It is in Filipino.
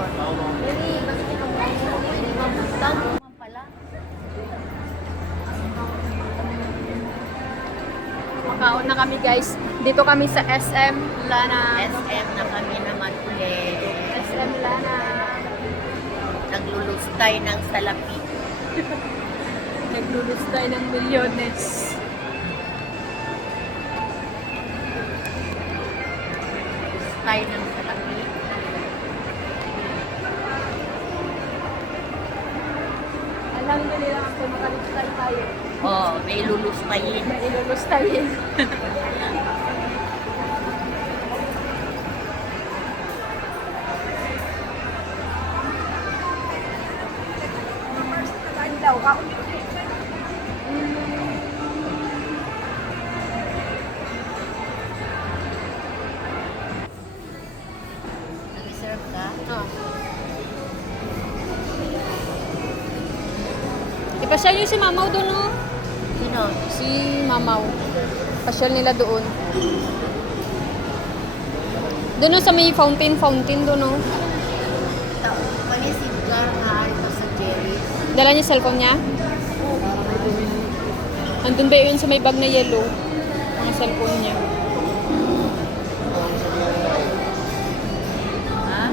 Mayor. Dali, basta hindi mabutang naman pala. Makaon na kami guys. Dito kami sa SM Lana. SM na kami naman ulit. SM Lana. Naglulustay ng salapi. Naglulustay ng milyones. Lustay ng salapi. Alam nyo nila kung makalustay tayo. Oh, may lulustayin. May ilulustayin. Nag-reserve ka? Oh. Ipasyal nyo si Mamaw doon, no? Sino? Si Mamaw. Pasyal nila doon. Doon no, sa may fountain doon, no? Panisip ka na ito sa Jerry. Dala niya cellphone niya? Andun ba yun sa may bag na yellow? Mga cellphone niya. Ha?